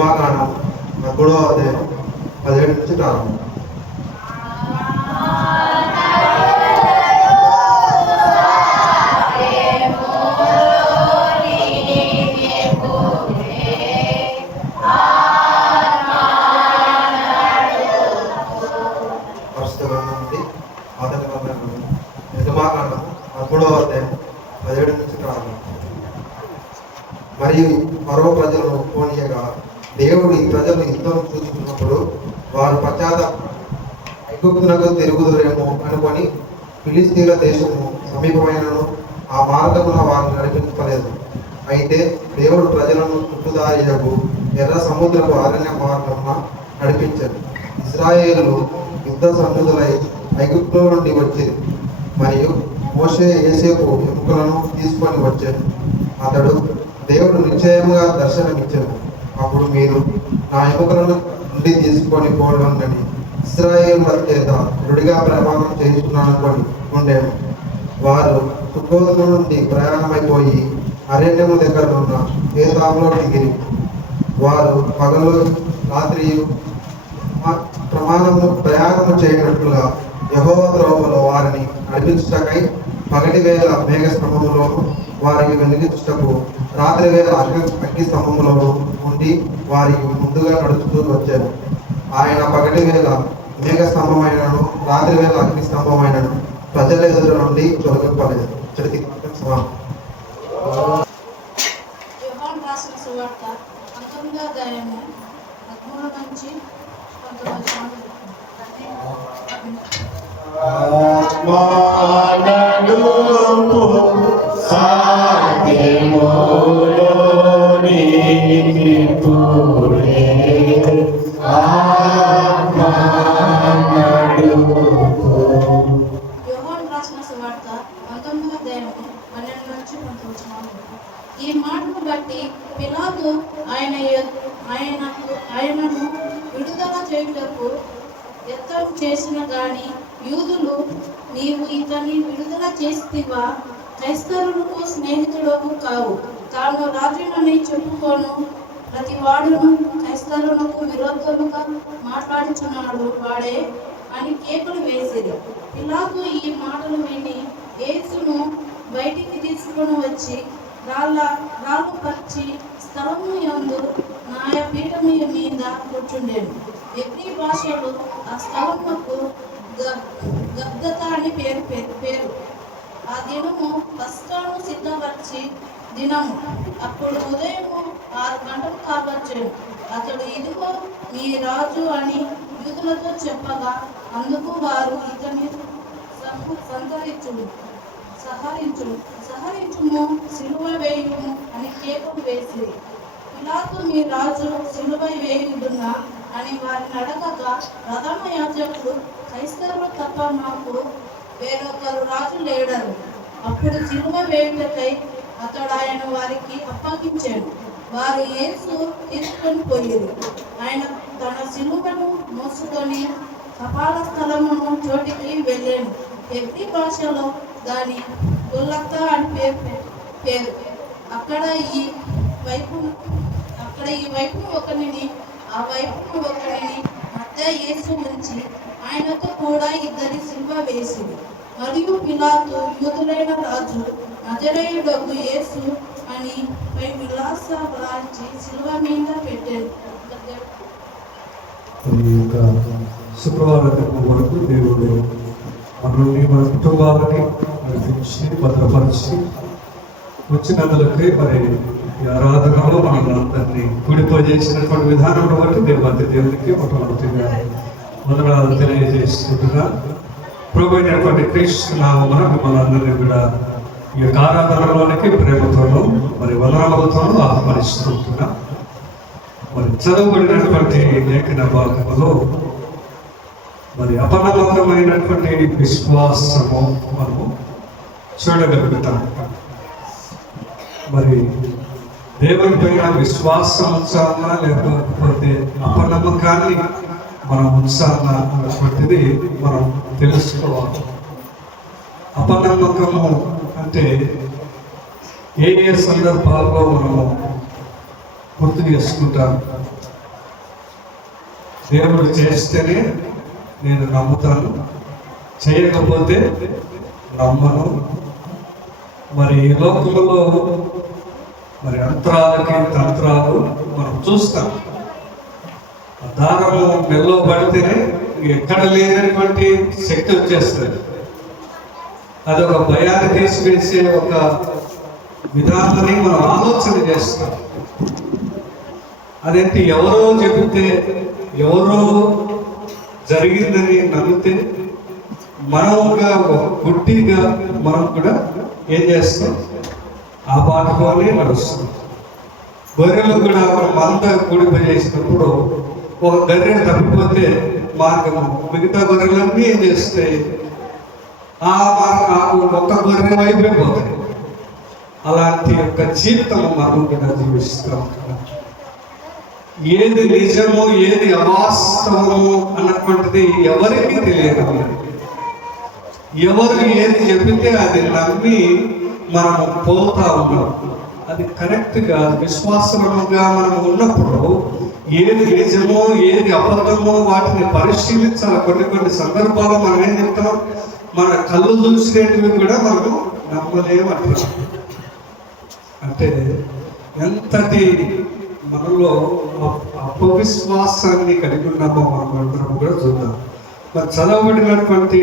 నిర్గమాకాండం 13వ అధ్యాయం 17 నుంచి ప్రారంభం. నిర్గమాకాండం 13వ అధ్యాయం 17 నుంచి ప్రారంభం. మరియు మరో ప్రజలను పోనీయగా దేవుడు ఈ ప్రజలు యుద్ధం చూసుకున్నప్పుడు వారు ఐగుప్తునకు తిరుగుదురేమో అనుకొని ఫిలిస్తీన్ల దేశము సమీపమైనను ఆ మార్గమున వారిని నడిపించలేదు. అయితే దేవుడు ప్రజలను చుట్టుదారియకు ఎర్ర సముద్రపు అరణ్య మార్గమున నడిపించారు. ఇశ్రాయేలు యుద్ధ సన్నిధులై ఐగుప్తులో నుండి వచ్చింది. మరియు మోషే యోసేపు ఎముకలను తీసుకొని వచ్చాడు. అతడు దేవుడు నిశ్చయముగా దర్శనమిచ్చాడు. అప్పుడు మీరు నా ఎముకలను నుండి తీసుకొని పోవడంని ఇశ్రాయేలు చేత దృఢిగా ప్రమాణం చేస్తున్నాననుకొని ఉండేను. వారు సుక్కోతు నుండి ప్రయాణమైపోయి అరణ్యము దగ్గర ఉన్న ఏతాములో దిగిరి. వారు పగలు రాత్రి ప్రయాణము చేయనట్లుగా యెహోవా త్రోవలో వారిని నడిపించుటకై పగటి వేళ మేఘ స్తంభములోను వారికి వెలిగించుటకు రాత్రి వేళ అగ్ని స్తంభములోను ఉండి వారికి ముందుగా నడుచుతూ వచ్చారు. ఆయన పగటి వేళ మేఘ స్తంభమైనను రాత్రి వేళ అగ్ని స్తంభమైనను ప్రజల ఎదురు నుండి తొలగింపలేదు. ఈ మాటను బట్టి పిలాతు ఆయనను విడుదల చేయుటకు యత్నం చేసిన గాని యూదులు, నీవు ఇతని విడుదల చేస్తివా? క్రైస్తవులకు స్నేహితుడవు కావు, తాను రాజునని చెప్పుకోను ప్రతి వాడును క్రైస్తవులకు విరోధముగా మాట్లాడుచున్నాడు వాడే అని కేకలు వేసిరి. పిలాతు ఈ మాటలు విని యేసును బయటికి తీసుకొని వచ్చి రాళ్ళు పరిచి స్థలము యందు న్యాయపీఠము మీద కూర్చుండేను. ఎబ్రీ భాషలో ఆ స్థలముకు గబ్దతా అని పేరు. ఆ దినము పస్కాను సిద్ధపరిచి దినము. అప్పుడు ఉదయము 6 గంటలు కావచ్చాను. అతడు, ఇదిగో మీ రాజు అని యూదులతో చెప్పగా అందుకు వారు ఇతని సహరించుము, సిలువ వేయుము అని కేకలు వేసి, పిలాతు, మీ రాజు సిలువ వేయుదున్నా అని వారిని అడగగా, ప్రధాన యాజకులు, క్రైస్తవులు తప్ప మాకు వేరొకరు రాజు లేడరు. అప్పుడు సిలువ వేయుటకై అతడు ఆయన వారికి అప్పగించాడు. వారు యేసు తీసుకొని పోయేది. ఆయన తన సిలువను మోసుకొని కపాల స్థలమును చోటికి వెళ్ళాను. ఎబ్రీ భాషలో దాని గొల్లత్తా అని పేరు. అక్కడ ఈ వైపును ఒకరిని, ఆ వైపును ఒకరిని మధ్య యేసు ఉంచి ఆయనతో కూడా 2 సిలువ వేసింది. మరియు పిలాతు, యూదులైన రాజు నజరేయుడగు యేసు అని పై విలాస రాల్చి సిలువ మీద పెట్టాడు. శుక్రవారం వరకు దేవుడు మనల్ని, మన కుటుంబాలని నడిపించి భద్రపరిచి వచ్చినందులకి మరి ఈ ఆరాధనలో మనందరినీ కూడిపోజేసినటువంటి విధానం బట్టి దేవునికి మొట్టమొదటిగా వందనాలు తెలియజేస్తున్నా. ప్రభు అయినటువంటి క్రీస్తు నామమున మిమ్మల్ని అందరినీ కూడా ఈ యొక్క ఆరాధనలోనికి ప్రేమతోనూ మరి వందనాలతోనూ ఆహ్వానిస్తుంటున్నా. మరి చదవబడినటువంటి లేఖన భాగంలో మరి అపనమ్మకమైనటువంటి విశ్వాసము మనము చూడగలుగుతాం. మరి దేవుని పైన విశ్వాసం ఉంచాలా లేకపోతే అపనమ్మకాన్ని మనం ఉంచాలా అన్నటువంటిది మనం తెలుసుకోవాలి. అపనమ్మకము అంటే ఏ సందర్భాల్లో మనము గుర్తు చేసుకుంటాను. దేవుడు చేస్తేనే నేను నమ్ముతాను, చేయకపోతే నమ్మను. మరి ఈ లోకంలో మరి యంత్రాలకి తంత్రాలు మనం చూస్తాం. దారము మెల్లో పడితేనే ఎక్కడ లేనటువంటి శక్తి వచ్చేస్తుంది. అదొక భయాన్ని తీసివేసే ఒక విధానాన్ని మనం ఆలోచన చేస్తాం. అదేంటి ఎవరో చెబితే, ఎవరో జరిగిందని నమ్మితే మనముగా గుడ్డిగా మనం కూడా ఏం చేస్తాం, ఆ బాటలోనే నడుస్తాం. గొర్రెలు కూడా మంద కూడిప చేసినప్పుడు ఒక గర్రె తప్పిపోతే మార్గము మిగతా గొర్రెలన్నీ ఏం చేస్తాయి, ఆ ఒక్క గొర్రె వైపే పోతాయి. అలాంటి యొక్క జీవితం మనం కూడా జీవిస్తూ ఉంటాం. ఏది నిజము ఏది అవాస్తవము అన్నటువంటిది ఎవరికి తెలియదు. ఎవరు ఏది చెబితే అది నమ్మి మనము పోతా ఉన్నాం. అది కరెక్ట్గా విశ్వాసముగా మనం ఉన్నప్పుడు ఏది నిజమో ఏది అబద్ధమో వాటిని పరిశీలించాలి. కొన్ని సందర్భాల్లో మనం ఏం చెప్తాం, మన కళ్ళు చూసినవి కూడా మనము నమ్మలేమంటాం. అంటే ఎంతటి మనలో అపవిశ్వాసాన్ని కలిగి ఉన్నామో మనం అందరం కూడా చూద్దాం. మరి చదవబడినటువంటి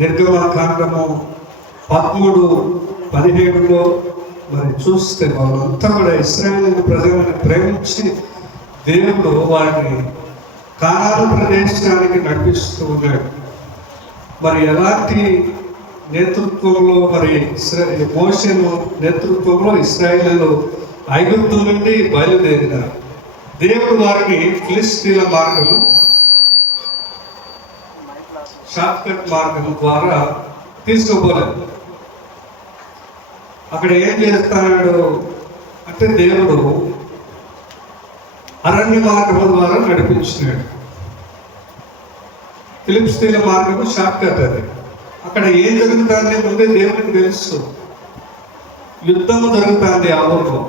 నిర్గమకాండము 13:17లో మరి చూస్తే వాళ్ళంతా కూడా ఇశ్రాయేలు ప్రజలను ప్రేమించి దేవుడు వారిని కానాను ప్రదేశానికి నడిపిస్తూ ఉన్నాడు. మరి ఎలాంటి నేతృత్వంలో, మరి మోషేను నేతృత్వంలో ఇశ్రాయేలు ఐగుప్తు నుండి బయలుదేరినారు. దేవుడు వారిని ఫిలిష్తీయుల మార్గము, షార్ట్ కట్ మార్గం ద్వారా తీసుకుపోలేదు. అక్కడ ఏం చేస్తున్నాడు అంటే దేవుడు అరణ్య మార్గం ద్వారా నడిపించినాడు. ఫిలిష్తీయుల మార్గము షార్ట్ కట్. అది అక్కడ ఏం జరుగుతుంది ముందే దేవుడికి తెలుసు. యుద్ధము జరుగుతుంది ఆ ఊరిలో.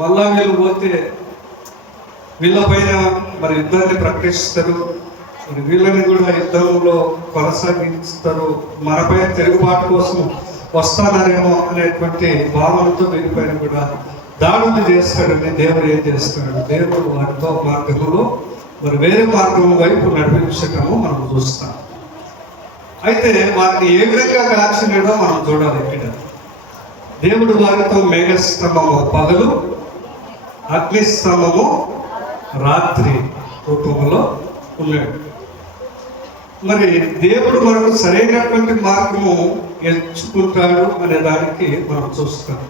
మళ్ళా వీళ్ళు పోతే వీళ్ళ పైన మరి యుద్ధాన్ని ప్రకటిస్తారు. మరి వీళ్ళని కూడా యుద్ధంలో కొనసాగిస్తారు. మనపై తిరుగుబాటు కోసం వస్తానరేమో అనేటువంటి భావనతో వీరిపైన కూడా దాడులు చేస్తాడని దేవుడు ఏం చేస్తాడు, దేవుడు వారితో మార్గంలో మరి వేరే మార్గం వైపు నడిపించటము మనం చూస్తాం. అయితే వారిని ఏ విధంగా కాల్చినాడో మనం చూడాలి. ఇక్కడ దేవుడు వారితో మేఘస్తంభము పగలు, అగ్నిస్తంభము రాత్రి రూపంలో ఉన్నాడు. మరి దేవుడు మనకు సరైనటువంటి మార్గము ఎంచుకుంటాడు అనే దానికి మనం చూస్తాం.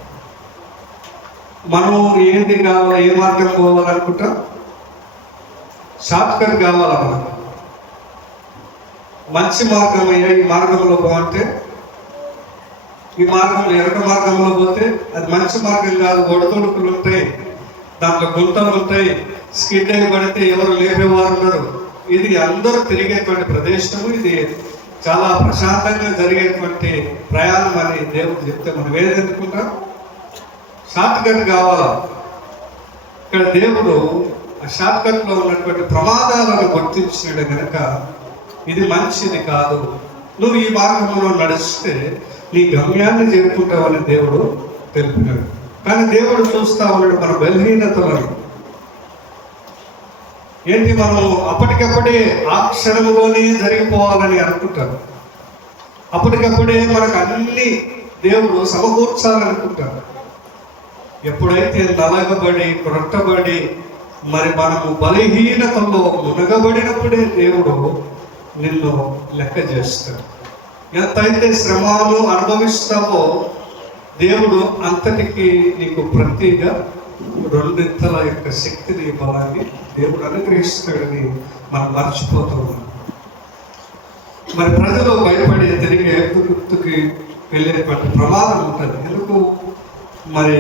మనం ఏది కావాలి, ఏ మార్గం పోవాలనుకుంటాం, షార్ట్ కట్ కావాలా, మనకు మంచి మార్గం అయ్యా ఈ మార్గంలో పోతే, ఈ మార్గంలో ఎరక మార్గంలో పోతే అది మంచి మార్గం కాదు, ఒడదొడుకులు ఉంటాయి, దాంట్లో గుంతలు ఉంటాయి, స్కిడ్ అయి పడితే ఎవరు లేపేవారు ఉండరు. ఇది అందరూ తిరిగేటువంటి ప్రదేశము, ఇది చాలా ప్రశాంతంగా జరిగేటువంటి ప్రయాణం అని దేవుడు చెప్తే మనం ఏది ఎందుకుంటాం, షార్ట్ కట్ కావాలా. ఇక్కడ దేవుడు ఆ షార్ట్ కట్లో ఉన్నటువంటి ప్రమాదాలను గుర్తించినాడు కనుక ఇది మంచిది కాదు, నువ్వు ఈ మార్గంలో నడిస్తే నీ గమ్యాన్ని చేరుకుంటావని దేవుడు తెలిపినాడు. కానీ దేవుడు చూస్తా ఉన్నాడు మన బలహీనతలను. ఏంటి, మనం అప్పటికప్పుడే ఆ క్షణంలోనే జరిగిపోవాలని అనుకుంటారు. అప్పటికప్పుడే మనకు అన్ని దేవుడు సమకూర్చాలనుకుంటారు. ఎప్పుడైతే నలగబడి క్రొట్టబడి మరి మనము బలహీనతల్లో మునగబడినప్పుడే దేవుడు నిన్ను లెక్క చేస్తాడు. ఎంతైతే శ్రమలు అనుభవిస్తావో దేవుడు అంతటికి నీకు ప్రతిగా రెండింతల యొక్క శక్తిని, బలాన్ని దేవుడు అనుగ్రహిస్తాడని మనం మర్చిపోతూ ఉన్నాం. మరి ప్రజలు భయపడి తిరిగి ఎగుర్తుకి వెళ్ళేటువంటి ప్రమాదం ఉంటుంది. ఎందుకు, మరి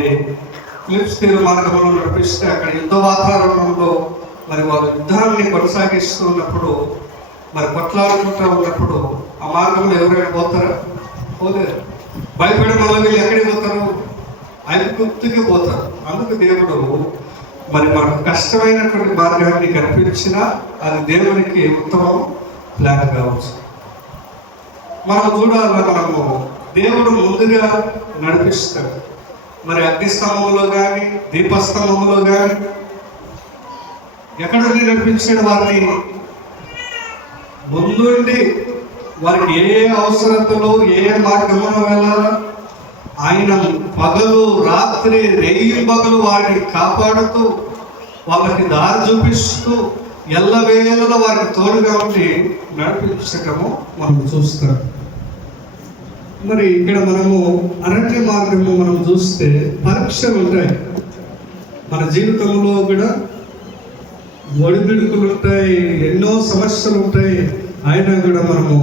ఫిలిష్తీయుల మార్గంలో నడిపిస్తే అక్కడ యుద్ధ వాతావరణంలో మరి వాళ్ళు యుద్ధాన్ని కొనసాగిస్తూ ఉన్నప్పుడు, మరి కొట్లాడుకుంటూ ఉన్నప్పుడు ఆ మార్గంలో ఎవరైనా పోతారా? పోలేరు. భయపడి మళ్ళీ వీళ్ళు ఎక్కడికి పోతారు? ఆయన గుర్తుకి పోతారు. అందుకు దేవుడు మరి మనకు కష్టమైనటువంటి మార్గాన్ని కనిపించినా అది దేవునికి ఉత్తమం ప్లాన్ కావచ్చు. మనం చూడాలి, మనము దేవుడు ముందుగా నడిపిస్తాడు. మరి అగ్నిస్తంభంలో కానీ దీపస్తంభంలో కానీ ఎక్కడ నడిపించాడు వారిని? ముందుండి వారికి ఏ అవసరతలో ఏ మార్గంలో వెళ్ళాలా ఆయన పగలు రాత్రి రేయింబగలు వారిని కాపాడుతూ వాళ్ళకి దారి చూపిస్తూ ఎల్లవేళలా వారికి తోడుగా ఉండి నడిపించటము మనం చూస్తాం. మరి ఇక్కడ మనము అరణ్య మార్గము మనం చూస్తే పరీక్షలు ఉంటాయి. మన జీవితంలో కూడా ఒడిదుడుకులు ఉంటాయి, ఎన్నో సమస్యలు ఉంటాయి. అయినా కూడా మనము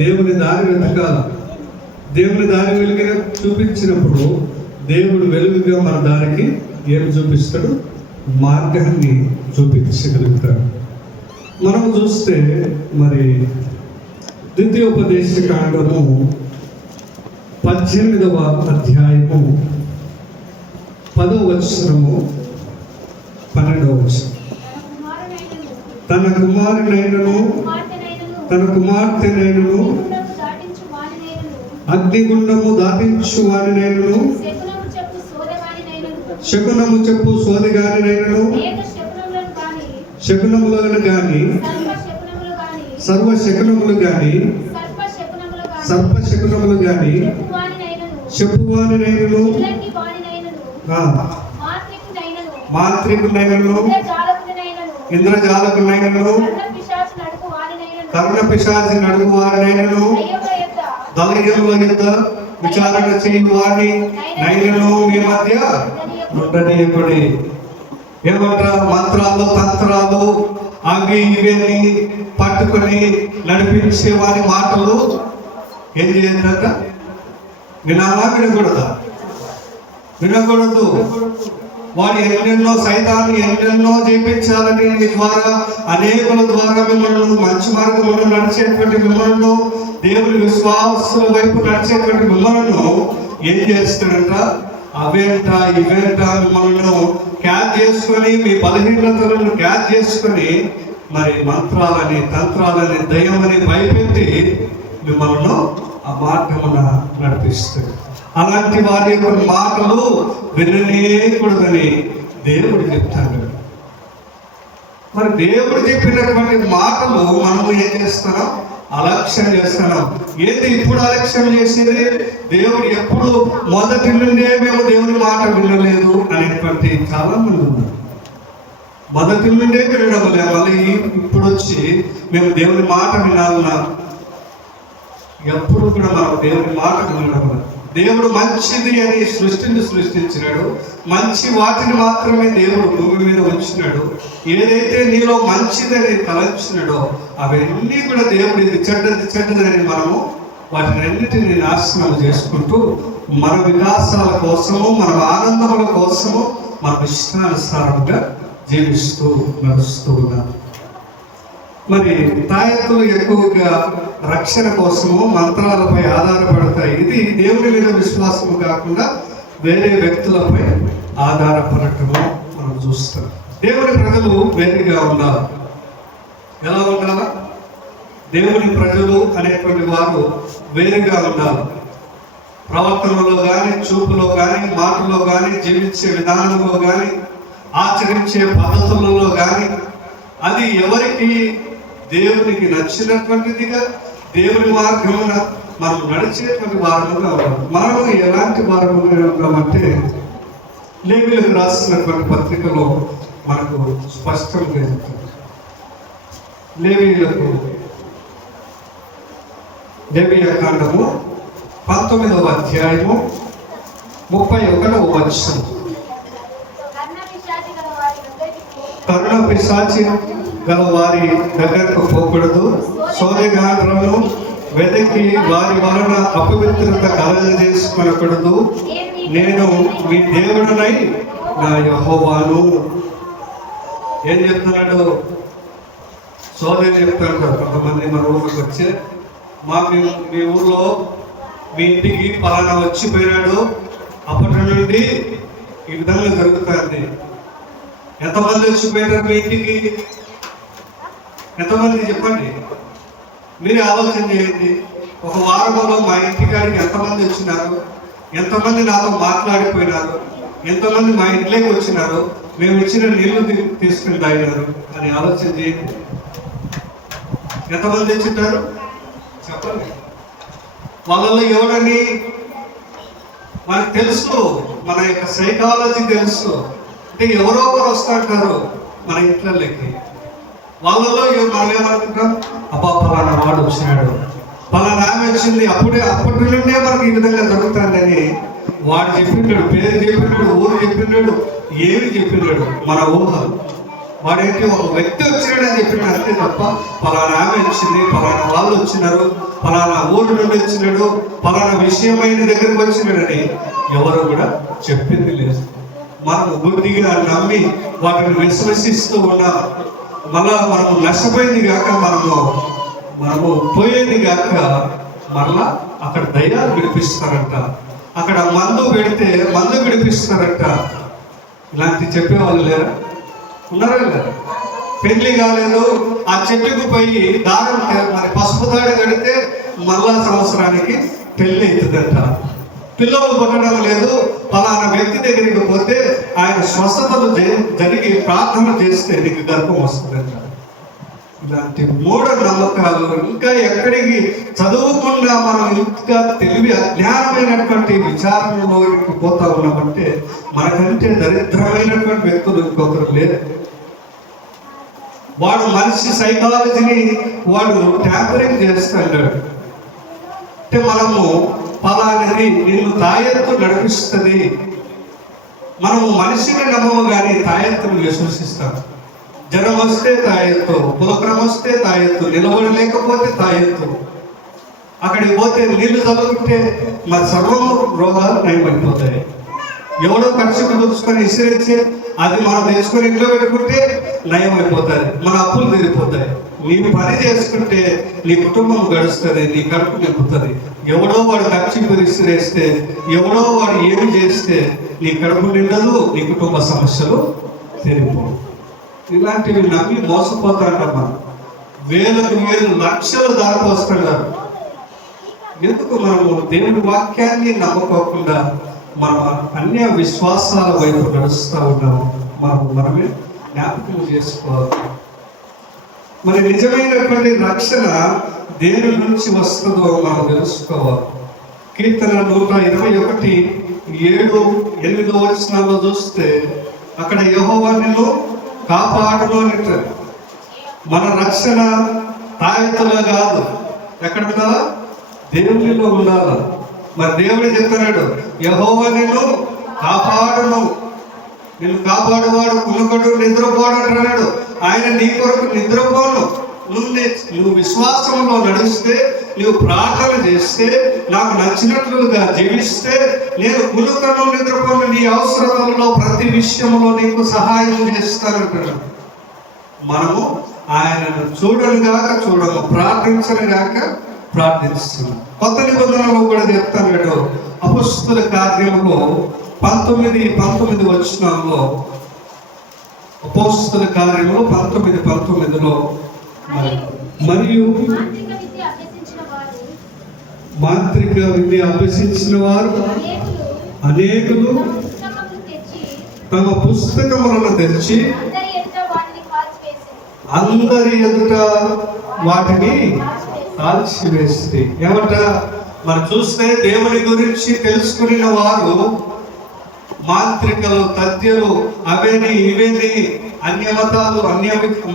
దేవుని దారి వెతకాల. దేవుని దారి వెలుగుగా చూపించినప్పుడు దేవుడు వెలుగుగా మన దారికి ఏమి చూపిస్తాడు? మార్గాన్ని చూపించగలుగుతాడు. మనం చూస్తే మరి ద్వితీయోపదేశకాండము 18వ అధ్యాయము 10వ వచనము 12వ వచనం. తన కుమారునైనను తన కుమార్తెనైనను అగ్నిగుండము దాటించు వారినైనను శకునము చెప్పు సోదిగానినైనను శకునములను గాని సర్వ శకునములు గాని సర్ప శకునములు గాని చెప్పువానినైనను మాంత్రికునైనను ఇంద్రజాలకునైనను కర్ణ పిశాచి నడుగు వారినైనను దళయముల యుద్ధ విచారణ చేయు వారిని నైనను మీ మధ్య ఉండనీయకుడి. ఏమంటారు? మంత్రాలు తంత్రాలు అవి ఇవన్నీ పట్టుకొని నడిపించే వారి మాటలు ఏం చేయాలంట? వినాలా? వినకూడదు. వాడు ఎన్నెన్నో సైతాన్ని ఎన్నెన్నో చేయించాలని ద్వారా అనేకుల ద్వారా మిమ్మల్ని మంచి మార్గంలో నడిచేటువంటి మిమ్మల్ని దేవుని విశ్వాసుల వైపు నడిచేటువంటి మిమ్మల్ని ఏం చేస్తాడంట? అవేంట ఇవేంట మిమ్మల్ని క్యాచ్ చేసుకొని మీ బలహీనతలను క్యాచ్ చేసుకొని మరి మంత్రాలని తంత్రాలని దయ్యమని భయపెట్టి మిమ్మల్ని ఆ మార్గమున నడిపిస్తాడు. అలాంటి వారి యొక్క మాటలు విననేకూడదని దేవుడు చెప్తాడు. మరి దేవుడు చెప్పినటువంటి మాటలు మనము ఏం చేస్తున్నాం? అలక్ష్యం చేస్తున్నాం. ఏది ఇప్పుడు అలక్ష్యం చేసేది? దేవుడు ఎప్పుడు మొదటి నుండే మేము దేవుని మాట వినలేదు అనేటువంటి చాలా మంది ఉన్నారు. మొదటి నుండే వినడం లేదు, మళ్ళీ ఇప్పుడు వచ్చి మేము దేవుని మాట వినాలన్నా ఎప్పుడు కూడా మనం దేవుని మాట వినడం లేదు. దేవుడు మంచిది అని సృష్టించినాడు. మంచి వాటిని మాత్రమే దేవుడు భూమి మీద ఉంచినాడు. ఏదైతే నీలో మంచిదని తలంచినాడో అవన్నీ కూడా దేవుడు ఇది చెడ్డదని మనము వాటిని అన్నిటిని నాశనం చేసుకుంటూ మన వికాసాల కోసము మన ఆనందముల కోసము మన ఇష్టానుసారంగా జీవిస్తూ నడుస్తూ ఉన్నాం. మరి తాయెత్తులు ఎక్కువగా రక్షణ కోసము మంత్రాలపై ఆధారపడతాయి. ఇది దేవుని మీద విశ్వాసము కాకుండా వేరే వ్యక్తులపై ఆధారపడటము మనం చూస్తాం. దేవుని ప్రజలు వేరుగా ఉండాలి. ఎలా ఉండాలా? దేవుని ప్రజలు అనేటువంటి వారు వేరుగా ఉండాలి. ప్రవర్తనలో కానీ, చూపులో కానీ, మాటలో కానీ, జీవించే విధానంలో కానీ, ఆచరించే పద్ధతులలో కానీ అది ఎవరికి దేవునికి నచ్చినటువంటిదిగా దేవుని మార్గమున మనం నడిచేటువంటి వారముగా ఉన్నాం. మనము ఎలాంటి వారముగా ఉన్నామంటే లేవీయులకు రాసినటువంటి పత్రికలో మనకు స్పష్టంగా చెప్తుంది. లేవీయులకు లేవీయ కాండము 19వ అధ్యాయము 31వ వచనం. కరుణ పిశాచి గల వారి దగ్గరకు పోకూడదు, సోదెగాండ్రను వెతికి వారి వలన అపవిత్రత కలగజేసుకొనకూడదు. నేను మీ దేవుడనై నా యెహోవాను. ఏం చెప్తున్నాడు? సోదరి చెప్తాడు. కొంతమంది మన ఊరికి వచ్చి మీ ఊర్లో మీ ఇంటికి పలానా వచ్చిపోయినాడు, అప్పటి నుండి ఈ విధంగా జరుగుతుంది. ఎంతమంది వచ్చిపోయినారు మీ ఇంటికి? ఎంతమంది చెప్పండి, మీరే ఆలోచన చేయండి. ఒక వారంలో మా ఇంటికాడికి ఎంతమంది వచ్చినారు, ఎంతమంది నాతో మాట్లాడిపోయినారు, ఎంతమంది మా ఇంట్లోకి వచ్చినారు, మేము ఇచ్చిన నీళ్లు తీసుకుని తాగినారు అని ఆలోచన చేయండి. ఎంతమంది వచ్చింటారు చెప్పండి. వాళ్ళలో ఎవరని మనకు తెలుసు, మన యొక్క సైకాలజీ తెలుసు. అంటే ఎవరో ఒకరు వస్తుంటారు మన ఇంట్లోకి. వాళ్ళలో మనం ఏమనుకుంటాం, అబ్బా పలానా వాడు వచ్చినాడు, పలానా ఆమె వచ్చింది, అప్పటి నుండే మనకి ఈ విధంగా జరుగుతుందని వాడు చెప్పిండాడు, పేరు చెప్పిండాడు, ఊరు చెప్పిండాడు, ఏమి చెప్పినాడు మన ఊహలు. వాడేంటి ఒక వ్యక్తి వచ్చినాడని చెప్పినాడు అంతే తప్ప పలానా ఆమె వచ్చింది, పలానా వాళ్ళు వచ్చినారు, పలానా ఊరు నుండి వచ్చినాడు, పలానా విషయమైన దగ్గరికి వచ్చినాడని ఎవరు కూడా చెప్పింది లేదు. మనము గుడ్డిగా నమ్మి వాటిని విశ్వసిస్తూ ఉన్నాం. మళ్ళా మనము నష్టపోయింది కాక మనము పోయేది కాక మళ్ళా అక్కడ దయ్యాలు విడిపిస్తారంట, అక్కడ మందు పెడితే మందు విడిపిస్తారంట. ఇలాంటి చెప్పేవాళ్ళు లేరా? ఉన్నారా లేదా? పెళ్లి కాలేదు, ఆ చెట్టుకు పోయి దారం మరి పసుపు తాడు కడితే మళ్ళా సంవత్సరానికి పెళ్లి అవుతుందంట. పిల్లలు పుట్టడం లేదు, పలానా వ్యక్తి దగ్గరికి పోతే ఆయన స్వస్థతలు జరిగి ప్రార్థన చేస్తే నీకు గర్భం వస్తుందంట. ఇలాంటి మూఢ నమ్మకాలు ఇంకా ఎక్కడికి చదువుకుండా మనం ఇంకా తెలివి అజ్ఞానమైనటువంటి విచారణలోకి పోతా ఉన్నామంటే మనకంటే దరిద్రమైనటువంటి వ్యక్తులు ఇంకొకరు లేరు. వాడు మనిషి సైకాలజీని వాడు ట్యాంపరింగ్ చేస్తాడు. అంటే మనము పలానది నిన్ను తాయెత్తు నడిపిస్తుంది. మనము మనిషిని నమ్మము కానీ తాయెత్తును విశ్వసిస్తాం. జ్వరం వస్తే తాయెత్తు, పులకరం వస్తే తాయెత్తు, నిలబడలేకపోతే తాయెత్తు. అక్కడికి పోతే నీళ్లు చదువుకుంటే మన సర్వం రోగాలు నయమైపోతాయి. ఎవడో ఖర్చుకు చూసుకొని ఇసిరేస్తే అది మనం తెచ్చుకొని ఇంట్లో పెట్టుకుంటే నయం అయిపోతుంది, మన అప్పులు తీరిపోతాయి. నీవు పని చేసుకుంటే నీ కుటుంబం గడుస్తుంది, నీ కడుపు నింపుతుంది. ఎవడో వాడు ఖర్చుకు ఇసిరేస్తే, ఎవడో వాడు ఏమి చేస్తే నీ కడుపు నిండదు, నీ కుటుంబ సమస్యలు తీరిపోవు. ఇలాంటివి నమ్మి మోసపోతాంట. మనం వేలకు వేలు లక్షలు దారిపోస్తున్నారు. ఎందుకు మనము దేవుడి వాక్యాన్ని నమ్మకోకుండా మనం అన్య విశ్వాసాల వైపు నడుస్తూ ఉన్నాము. మనమే జ్ఞాపకం చేసుకోవాలి. మరి నిజమైనటువంటి రక్షణ దేని నుంచి వస్తుందో మనం తెలుసుకోవాలి. కీర్తన 121:7-8 చూస్తే అక్కడ యెహోవా నిన్ను కాపాడును అంటారు. మన రక్షణ తాయెత్తులో కాదు, ఎక్కడ ఉండాలా? దేవునిలో ఉండాలి. మరి దేవుడు చెప్తున్నాడు, యెహోవా నిన్ను కాపాడును, నిన్ను కాపాడువాడు కునుకడు నిద్రపోడు అంటున్నాడు. ఆయన నీ కొరకు నిద్రపోను. నువ్వు విశ్వాసంలో నడిస్తే, నువ్వు ప్రార్థన చేస్తే, నాకు నచ్చినట్లుగా జీవిస్తే నేను కునుకను నిద్రపోను, నీ అవసరతలలో ప్రతి విషయంలో నీకు సహాయం చేస్తానంటున్నాడు. మనము ఆయనను చూడము, ప్రార్థించను గాక ప్రార్థిస్తున్నాం. కొత్త నిబంధనలో కూడా చెప్తాను. అపొస్తలుల కార్యములో 19:19 అపొస్తలుల కార్యములో 19:19 మరియు మాంత్రిక విద్య అభ్యసించిన వారు అనేకులు తమ పుస్తకములను తెచ్చి అందరి ఎదుట వాటిని కాల్చివేసి. ఏమంట? మనం చూస్తే దేవుని గురించి తెలుసుకున్న వారు మాంత్రికలు, తద్యలు, అవేని ఇవేని అన్యమతాలు,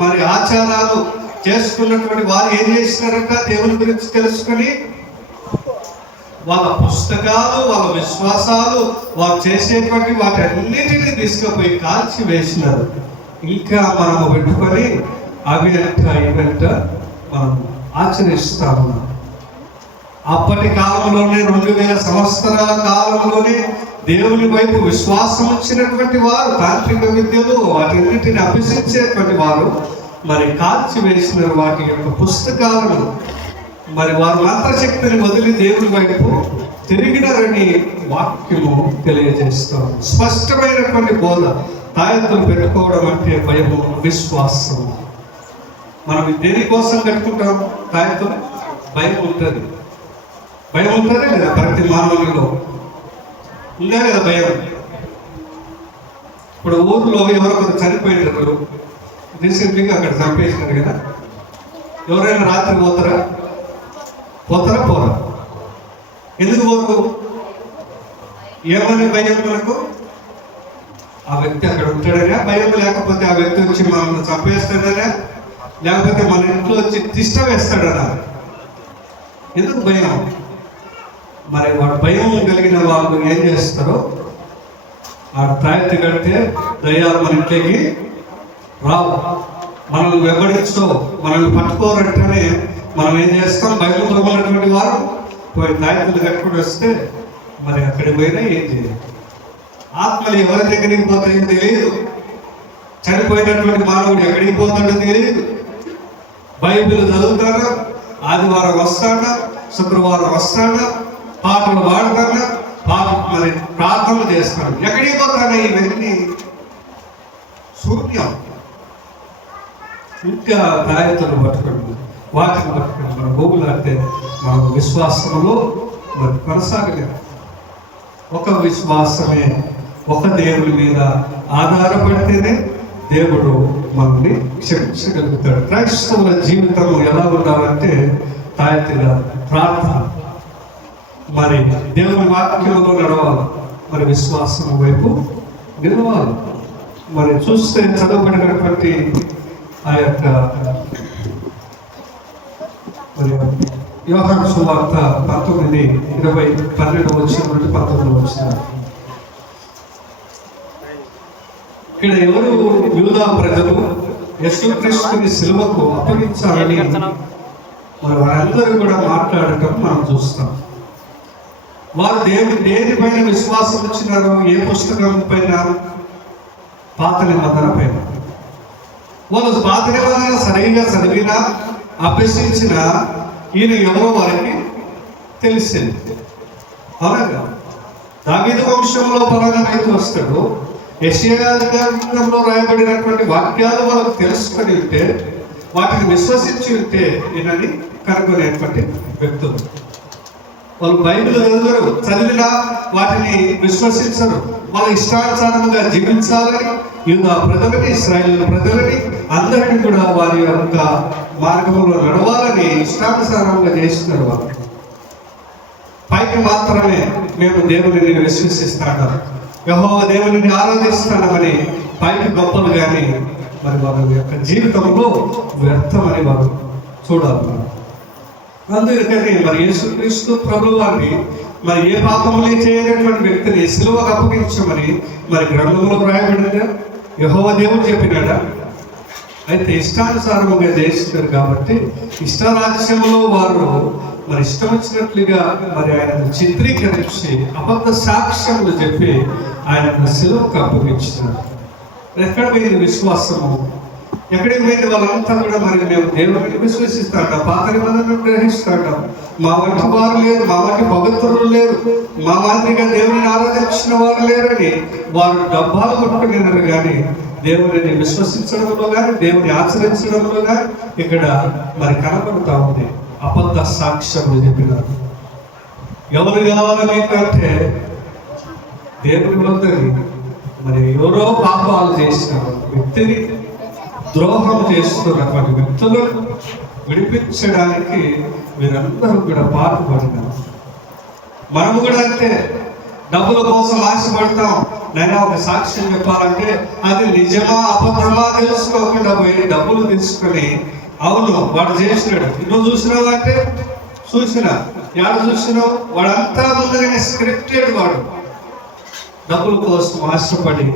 మరి ఆచారాలు చేసుకున్నటువంటి వారు ఏం చేసినారంట? దేవుని గురించి తెలుసుకుని వాళ్ళ పుస్తకాలు, వాళ్ళ విశ్వాసాలు, వారు చేసేటువంటి వాటి అన్నిటినీ తీసుకుపోయి కాల్చి వేసినారు. ఇంకా మనము పెట్టుకొని అవి అంట ఇవంట మనం ఆచరిస్తా ఉన్నాం. అప్పటి కాలంలోనే 2000 సంవత్సరాల కాలంలోనే దేవుని వైపు విశ్వాసం వచ్చినటువంటి వారు, తాంత్రిక విద్యలు వాటిన్నిటిని అభ్యసించేటువంటి వారు మరి కాల్చి వేసిన వాటి యొక్క పుస్తకాలను మరి వారు మంత్రశక్తిని వదిలి దేవుని వైపు తిరిగినారని వాక్యము తెలియజేస్తాం. స్పష్టమైనటువంటి బోధ. తాయెత్తులు పెట్టుకోవడం అంటే భయము, విశ్వాసం. మనం దేనికోసం కట్టుకుంటాం తాయెత్తులు? భయం ఉంటుంది. భయం ఉంటుంది లేదా ప్రతి మానవునిలో? ఉందా లేదా భయం? ఇప్పుడు ఊర్లో ఎవరొకరు చనిపోయినారు, రీసెంట్లీగా అక్కడ చంపేసినారు కదా, ఎవరైనా రాత్రి పోతారా? పోరా? ఎందుకు పోరు? ఏమని భయం మనకు? ఆ వ్యక్తి అక్కడ ఉంటాడనే భయం, లేకపోతే ఆ వ్యక్తి వచ్చి మనల్ని చంపేస్తాడనే, లేకపోతే మన ఇంట్లో వచ్చి తిష్ట వేస్తాడనా? ఎందుకు భయం? మరి వాడు భయం కలిగిన వాళ్ళు ఏం చేస్తారో, ఆ తాయెత్తు కడితే దయ్యాలు మన ఇంట్లోకి రావు, మనల్ని వెంబడించో, మనల్ని పట్టుకోరంటేనే మనం ఏం చేస్తాం? భయంతో ఉన్నటువంటి వారు పోయి తాయెత్తులు కట్టుకుని వస్తే మరి అక్కడికి పోయినా ఏం చేయాలి? ఆత్మలు ఎవరి దగ్గరికి పోతాయో తెలియదు. చనిపోయినటువంటి మానవుడు ఎక్కడికి పోతాడో తెలియదు. బైబిల్ చదువుతాడా, ఆదివారం వస్తాడా, శుక్రవారం వస్తాడా, పాటలు పాడతాడా, మరి ప్రార్థనలు చేస్తాడు, ఎక్కడికి పోతాడా? ఇవన్నీ శూన్యం. ఇంకా తాయెత్తులు పట్టుకోండి, వాటిని పట్టుకోండి. మన భూములంటే మన విశ్వాసంలో మరి కొనసాగలేదు. ఒక విశ్వాసమే, ఒక దేవుని మీద ఆధారపడితేనే దేవుడు మనల్ని క్షమించగలుగుతాడు. క్రైస్తవుల జీవితం ఎలా ఉండాలంటే తాయెత్తుగా ప్రార్థన, మరి దేవుని వాక్యంలో నడవాలి, మరి విశ్వాసం వైపు నిలవాలి. మరి చూస్తే చదవబడినటువంటి ఆ యొక్క మరి యోహాను సువార్త 19:20-12 ఇక్కడ ఎవరు యూదా ప్రజలు యేసుక్రీస్తుని సిలువకు అప్పగించాలని మరి వారందరూ కూడా మాట్లాడటం మనం చూస్తాం. వారు దేనిపైన విశ్వాసం ఇచ్చినారో? ఏ పుస్తకం పైన? పాత నిబంధన పైన. వాళ్ళు పాత నిబంధన సరిగా చదివినా అభ్యసించిన ఈయన ఎవరో వారికి తెలిసింది. అలాగా దావీదు వంశంలో పలానా రైతు వస్తాడు, యెషయా గ్రంథంలో రాయబడినటువంటి వాక్యాలు వాళ్ళకు తెలుసుకొని ఉంటే, వాటిని విశ్వసించి ఉంటే ఈయనని కనుగొనేటువంటి వ్యక్తులు. వాళ్ళు బైబిల్ చదివినా వాటిని విశ్వసించరు. వాళ్ళ ఇష్టానుసారంగా జీవించాలని యూదా ప్రజలని, ఇశ్రాయేలు ప్రజలని అందరినీ కూడా వారి యొక్క మార్గంలో నడవాలని ఇష్టానుసారంగా చేస్తున్నారు. వాళ్ళు పైకి మాత్రమే మేము దేవుడిని విశ్వసిస్తాను, యెహోవా దేవుడిని ఆరాధిస్తామని పైకి గొప్పలు కానీ మరి వాళ్ళ యొక్క జీవితంలో వ్యర్థమని వారు చూడాలి. అందుకని మరి యేసుక్రీస్తు ప్రభువు వారిని మరి ఏ పాపములు చేయనటువంటి వ్యక్తిని సిలువకు అప్పగించమని మరి గ్రంథంలో రాయబడిందా? యెహోవా దేవుడు చెప్పినాడా? అయితే ఇష్టానుసారముగా చేస్తున్నారు కాబట్టి ఇష్టరాజ్యంలో వారు మరి ఇష్టం వచ్చినట్లుగా మరి ఆయన చిత్రీకరించి అబద్ధ సాక్ష్యములు చెప్పి ఆయన సిలువకు అప్పగించినారు. ఎక్కడ పోయింది విశ్వాసము? ఎక్కడికి పోయింది? వాళ్ళంతా కూడా మరి మేము దేవుడిని విశ్వసిస్తాడ, పాత నిబంధనను గ్రహిస్తాడ, మా వంటి వారు లేరు, మా వంటి పవిత్రులు లేరు, మా మాదిరిగా దేవుడిని ఆరాధించిన వారు లేరని వారు డబ్బాలు కొట్టుకున్నారు. కానీ దేవుడిని విశ్వసించడంలో కానీ దేవుడిని ఆచరించడంలో కానీ ఇక్కడ మరి కనబడుతూ ఉంది అబద్ధ సాక్ష్యములు చెప్పినారు. ఎవరు కావాలి మీకంటే దేవుని వద్దని మరి ఎవరో పాపాలు చేసిన వ్యక్తిని, ద్రోహం చేస్తున్నటువంటి వ్యక్తులను విడిపించడానికి వీరందరూ కూడా పాటుపడినారు. మనము కూడా అంటే డబ్బుల కోసం ఆశపడతాం. నేను ఒక సాక్ష్యం చెప్పాలంటే అది నిజమా అబద్ధమా తెలుసుకోకుండా పోయి డబ్బులు తీసుకొని, అవును వాడు చేసినాడు, నువ్వు చూసినావు అంటే చూసినా, ఎవరు చూసినావు, వాడంతా ముందుగానే స్క్రిప్టెడ్. వాడు డబ్బుల కోసం ఆశపడి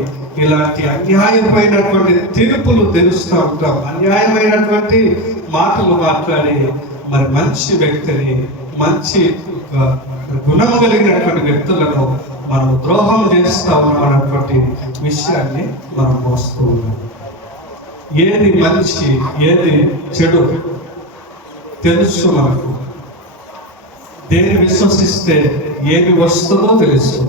ఇలాంటి అన్యాయమైనటువంటి తీర్పులు తెలుస్తూ ఉంటాం. అన్యాయమైనటువంటి మాటలు మాట్లాడి మరి మంచి వ్యక్తిని, మంచి గుణం కలిగినటువంటి వ్యక్తులను మనం ద్రోహం చేస్తా ఉన్నామన్నటువంటి విషయాన్ని మనం మోస్తూ ఉన్నాం. ఏది మంచి ఏది చెడు తెలుసు మనకు. దేని విశ్వసిస్తే ఏది వస్తుందో తెలుసు.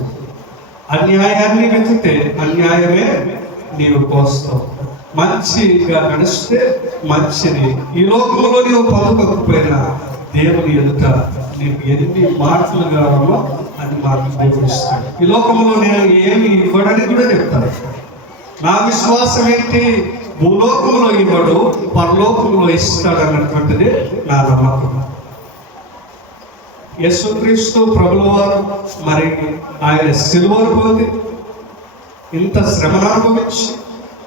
అన్యాయాన్ని వెతికితే అన్యాయమే నీవు కోస్తావు. మంచిగా నడిస్తే మంచిది. ఈ లోకంలో నీవు పొందకపోయినా దేవుని ఎదుట నీకు ఎన్ని మాటలు కావాలో అన్ని మాటలు దేవుడు ఇస్తాడు. ఈ లోకంలో నేను ఏమి ఇవ్వడని కూడా చెప్తాను. నా విశ్వాసం ఏంటి? భూలోకంలో ఇవ్వడు, పరలోకంలో ఇస్తాడు అన్నటువంటిది నా నమ్మకం. యేసుక్రీస్తు ప్రభుల వారు మరి ఆయన సిలువను పొంది ఇంత శ్రమను అనుభవించి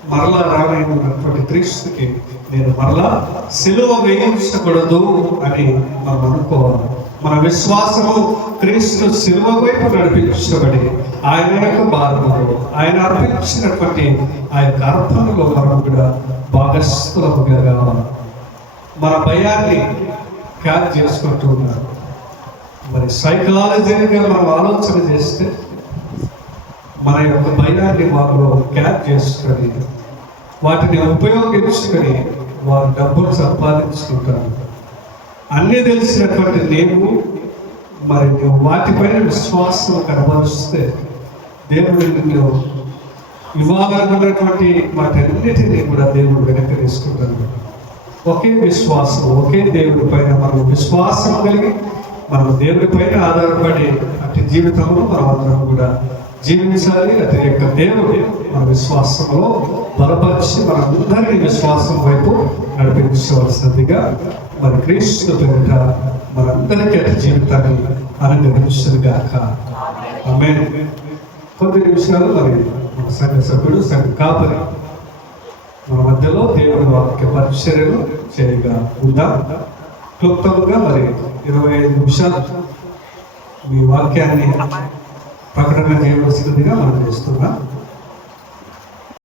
మరలా రానైనటువంటి క్రీస్తుకి నేను మరలా సిలువ వేయించకూడదు అని మనం అనుకోవాలి. మన విశ్వాసము క్రీస్తు సిలువ వైపు నడిపించబడి ఆయన యొక్క బాధలో ఆయన అర్పించినటువంటి ఆ యొక్క అర్పణలో మనం కూడా భాగస్థులముగా కావాలి. మన భయాన్ని క్యాచ్ చేసుకుంటూ ఉన్నారు. మరి సైకాలజీగా మనం ఆలోచన చేస్తే మన యొక్క భయాన్ని వారిలో క్యాచ్ చేసుకొని వాటిని ఉపయోగించుకొని వారు డబ్బులు సంపాదించుకుంటారు. అన్నీ తెలిసినటువంటి నీవు మరి నువ్వు వాటిపైన విశ్వాసం కనబరుస్తే దేవుడు నిన్ను ఇవ్వాలనుకున్నటువంటి వాటన్నిటినీ కూడా దేవుడు వెనక్కి తీసుకుంటాడు. ఒకే విశ్వాసం, ఒకే దేవుడి పైన మనం విశ్వాసం కలిగి మనం దేవుడి పైన ఆధారపడి అటు జీవితంలో మనం అందరం కూడా జీవించాలి. అతని యొక్క దేవుడు మన విశ్వాసంలో బలపరిచి మనందరినీ విశ్వాసం వైపు నడిపించవలసిందిగా మరి క్రీస్తు పేరిట మనందరికీ అటు జీవితాన్ని అనుగ్రహించుగాక. ఆమేన్. కొద్ది నిమిషాలు మరి మన సంఘ సభ్యుడు, సంఘ కాపరి మన మధ్యలో దేవుని వాక్య పరిచర్యలు చేయగా ఉందా. క్లుప్తంగా మరి 25 నిమిషాలు మీ వాక్యాన్ని ప్రకటన చేయవలసిందిగా మనం చేస్తున్నాం.